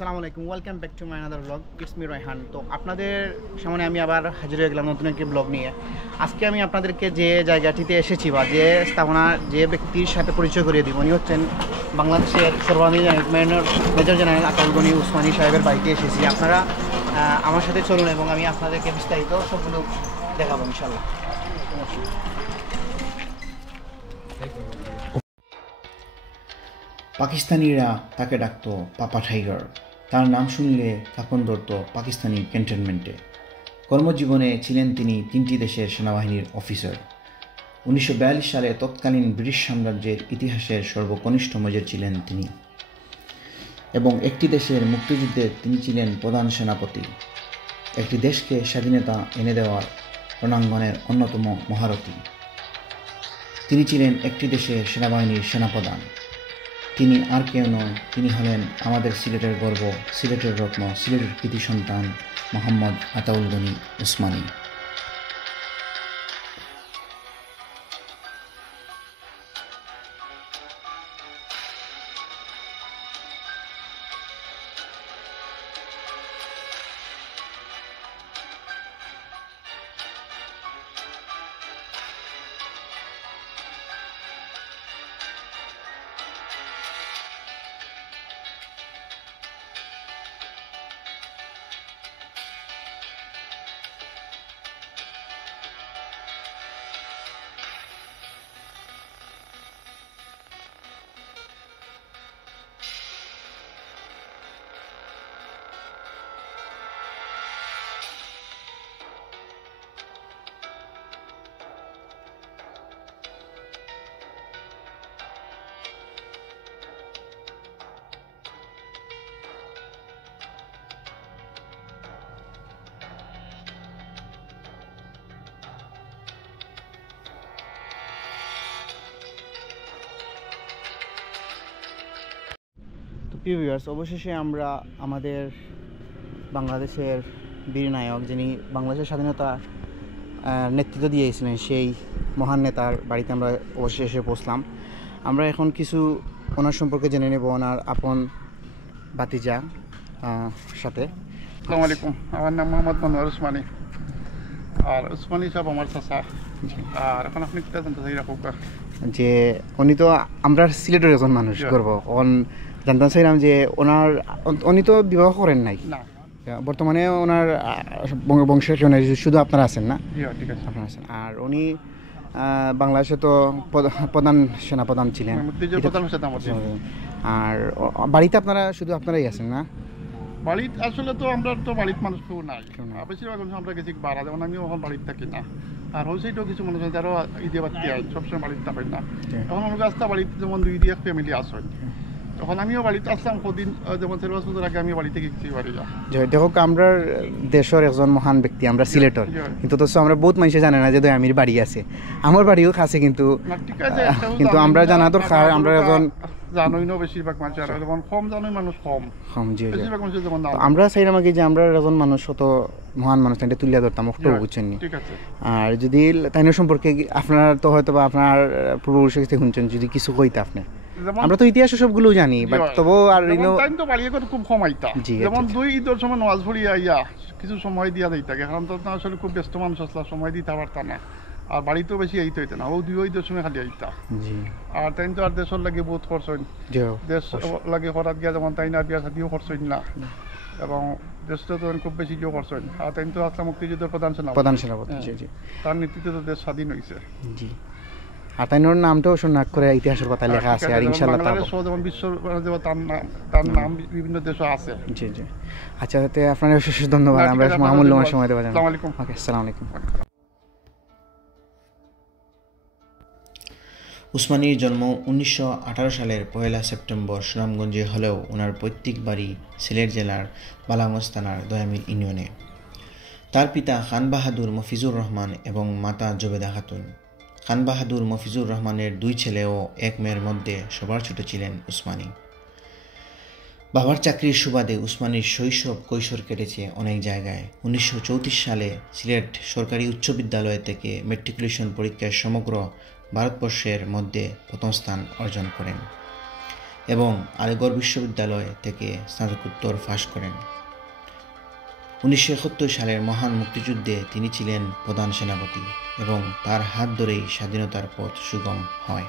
আসসালামু আলাইকুম, welcome back to my another blog. It's me Raihan. তো আপনাদের সামনে আমি আবার হাজির হয়ে গেলাম নতুন একটি ব্লগ নিয়ে। আজকে আমি আপনাদেরকে যে জায়গাটিতে এসেছি বা যে স্থাপনা, যে ব্যক্তির সাথে পরিচয় করিয়ে দিব, উনি হচ্ছেন বাংলাদেশের সর্বাধিনায়ক মেজর জেনারেল আতাউল গনি উসমানী সাহেবের বাড়িতে এসেছি। আপনারা আমার সাথে চলুন এবং আমি আপনাদেরকে বিস্তারিত সবগুলো দেখাবো ইনশাল্লাহ। পাকিস্তানিরা তাকে ডাকত পাপা টাইগার। তার নাম শুনলে কাঁপন ধরত পাকিস্তানি ক্যান্টনমেন্টে। কর্মজীবনে ছিলেন তিনি 3টি দেশের সেনাবাহিনীর অফিসার। 1942 সালে তৎকালীন ব্রিটিশ সাম্রাজ্যের ইতিহাসের সর্বকনিষ্ঠ মেজর ছিলেন তিনি, এবং একটি দেশের মুক্তিযুদ্ধে তিনি ছিলেন প্রধান সেনাপতি। একটি দেশকে স্বাধীনতা এনে দেওয়ার রণাঙ্গনের অন্যতম মহারথী। তিনি ছিলেন একটি দেশের সেনাবাহিনীর সেনাপ্রধান। তিনি আর কেউ নয়, তিনি হলেন আমাদের সিলেটের গর্ব, সিলেটের রত্ন, সিলেটের কৃতি সন্তান মোহাম্মদ আতাউল গনি উসমানী। প্রিয় ভিউয়ার্স, অবশেষে আমরা আমাদের বাংলাদেশের বীর নায়ক, যিনি বাংলাদেশের স্বাধীনতা নেতৃত্ব দিয়েছিলেন, সেই মহান নেতার বাড়িতে আমরা অবশেষে এসে পৌঁছলাম। আমরা এখন কিছু ওনার সম্পর্কে জেনে নেব, ওনার আপন ভাতিজা সাথে। আসসালামু আলাইকুম, আমার নাম মোহাম্মদ মনোয়ার উসমানী, আর উসমানী সাহেব আমার চাচা। আর এখন আপনি কি জানতে চাই রাখুক যে উনি তো আমরা সিলেটের একজন মানুষ করবো, জানতে চাইলাম যে উনি তো বিবাহ করেন নাই না, বর্তমানে ওনার বংশের কেউ নাই, শুধু আপনারা আছেন না? ঠিক আছে, আপনারা আছেন। আর উনি বাংলাদেশে তো প্রধান সেনাপ্রধান ছিলেন। আর বাড়িতে শুধু আপনারাই আছেন না? বাড়িতে আসলে তো আমরা তো বাড়িতে মানুষ কেউ নাই, বেশিরভাগ আমরা গেছি বাড়া, যেমন আমি ওখানে বাড়িতে থাকি না। আর হয়েছেও কিছু মানুষ আছে যারা ঈদে বাড়তে হয়, সবসময় বাড়িতে থাকেন না। এখন আমার রাস্তা বাড়িতে যেমন 2 ফ্যামিলি আসেন, তখন আমিও বাড়িতে আসলাম কদিন, যেমন 4 বছর আগে আমি বাড়িতে গেছি বাড়ি যা। দেখো, আমরা দেশের একজন মহান ব্যক্তি, আমরা সিলেটর, কিন্তু তো আমরা বহুত মানুষে জানে না যে আমির বাড়ি আছে। আমার বাড়িও কাছে, কিন্তু আমরা জানা দরকার। আমরা একজন জানোই না, বেশিরভাগ মানুষ আর যেমন কম জানোই মানুষ কম, বেশিরভাগ মানুষ যেমন আমরা চাইলাম কি যে আমরা একজন মানুষ অত মহান মানুষ তাই তুলিয়া ধরতাম, একটু বুঝছেন নি? আর যদি তাইনের সম্পর্কে আপনার তো হয়তো বা আপনার পূর্বপুরুষের কাছে শুনছেন, যদি কিছু কইতে আপনি। আমরা তো ইতিহাস সবগুলো জানি, বাট তবু আর তো বাড়িয়ে খুব কম আইতা, যেমন 2 ঈদের সময় নামাজ পড়ি আইয়া কিছু সময় দিয়া যাইতা, এখন তো আসলে খুব ব্যস্ত মানুষ আসলা, সময় দিতে পারতাম না। আর বাড়িতেও বেশি আইতে হইতে না, ও 2 ঈদের সময় খালি আইতা। আর তাই তো আর দেশের লাগে বহুত খরচ হইন, দেশ লাগে হঠাৎ গিয়া, যেমন তাই না বিয়া শাদিও খরচ হইন না, এবং দেশটা তো খুব বেশি কেউ খরচ হইন। আর তাই তো আসলে মুক্তিযুদ্ধের প্রধান সেনাপতি, তার নেতৃত্বে তো দেশ স্বাধীন হয়েছে। আর তাইনোর নামটাও শনাক্ত করে ইতিহাসের পাতায় লেখা আছে। আর ইনশাআল্লাহ যেমন বিশ্ব তার নাম বিভিন্ন দেশে আছে। জি জি, আচ্ছা, তাতে আপনার অশেষ ধন্যবাদ। আমরা মূল্যবান সময় দেওয়ার জন্য। আসসালামু আলাইকুম। ওকে, আসসালামু আলাইকুম। উসমানীর জন্ম 1918 সালের 1 সেপ্টেম্বর সুনামগঞ্জে হলেও ওনার পৈতৃক বাড়ি সিলেট জেলার বালাগঞ্জ থানার দয়ামির ইউনিয়নে। তার পিতা খান বাহাদুর মফিজুর রহমান এবং মাতা জবেদা খাতুন। খান বাহাদুর মফিজুর রহমানের 2 ছেলে ও 1 মেয়ের মধ্যে সবার ছোট ছিলেন উসমানী। বাবার চাকরির সুবাদে উসমানীর শৈশব কৈশোর কেটেছে অনেক জায়গায়। 1934 সালে সিলেট সরকারি উচ্চ বিদ্যালয় থেকে ম্যাট্রিকুলেশন পরীক্ষায় সমগ্র ভারতবর্ষের মধ্যে প্রথম স্থান অর্জন করেন এবং আলিগড় বিশ্ববিদ্যালয় থেকে স্নাতকোত্তর পাশ করেন। 1971 সালের মহান মুক্তিযুদ্ধে তিনি ছিলেন প্রধান সেনাপতি এবং তার হাত ধরেই স্বাধীনতার পথ সুগম হয়।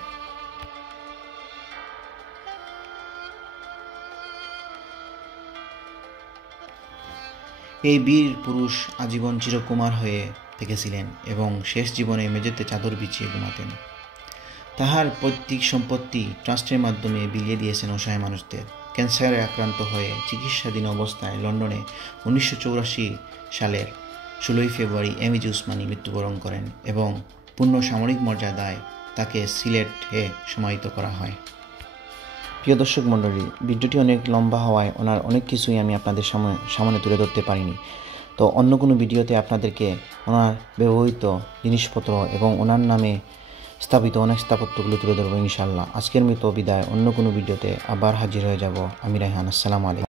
এই বীর পুরুষ আজীবন চিরকুমার হয়ে থেকেছিলেন এবং শেষ জীবনে মেঝেতে চাদর বিছিয়ে ঘুমাতেন। তাহার পৈতৃক সম্পত্তি ট্রাস্টের মাধ্যমে বিলিয়ে দিয়েছেন অসহায় মানুষদের। ক্যান্সারে আক্রান্ত হয়ে চিকিৎসাধীন অবস্থায় লন্ডনে 1984 সালের 16 ফেব্রুয়ারি এমএজি উসমানী মৃত্যুবরণ করেন এবং পূর্ণ সামরিক মর্যাদায় তাকে সিলেটে সমাহিত করা হয়। প্রিয় দর্শক মণ্ডলী, ভিডিওটি অনেক লম্বা হওয়ায় ওনার অনেক কিছুই আমি আপনাদের সামনে তুলে ধরতে পারিনি। তো অন্য কোনো ভিডিওতে আপনাদেরকে ওনার ব্যবহৃত জিনিসপত্র এবং ওনার নামে স্থাপিত অনেক স্থাপত্যগুলো তুলে ধরবো ইনশাআল্লাহ। আজকের মতো বিদায়, অন্য কোনো ভিডিওতে আবার হাজির হয়ে যাব। আমি রায়হান। আসসালামু আলাইকুম।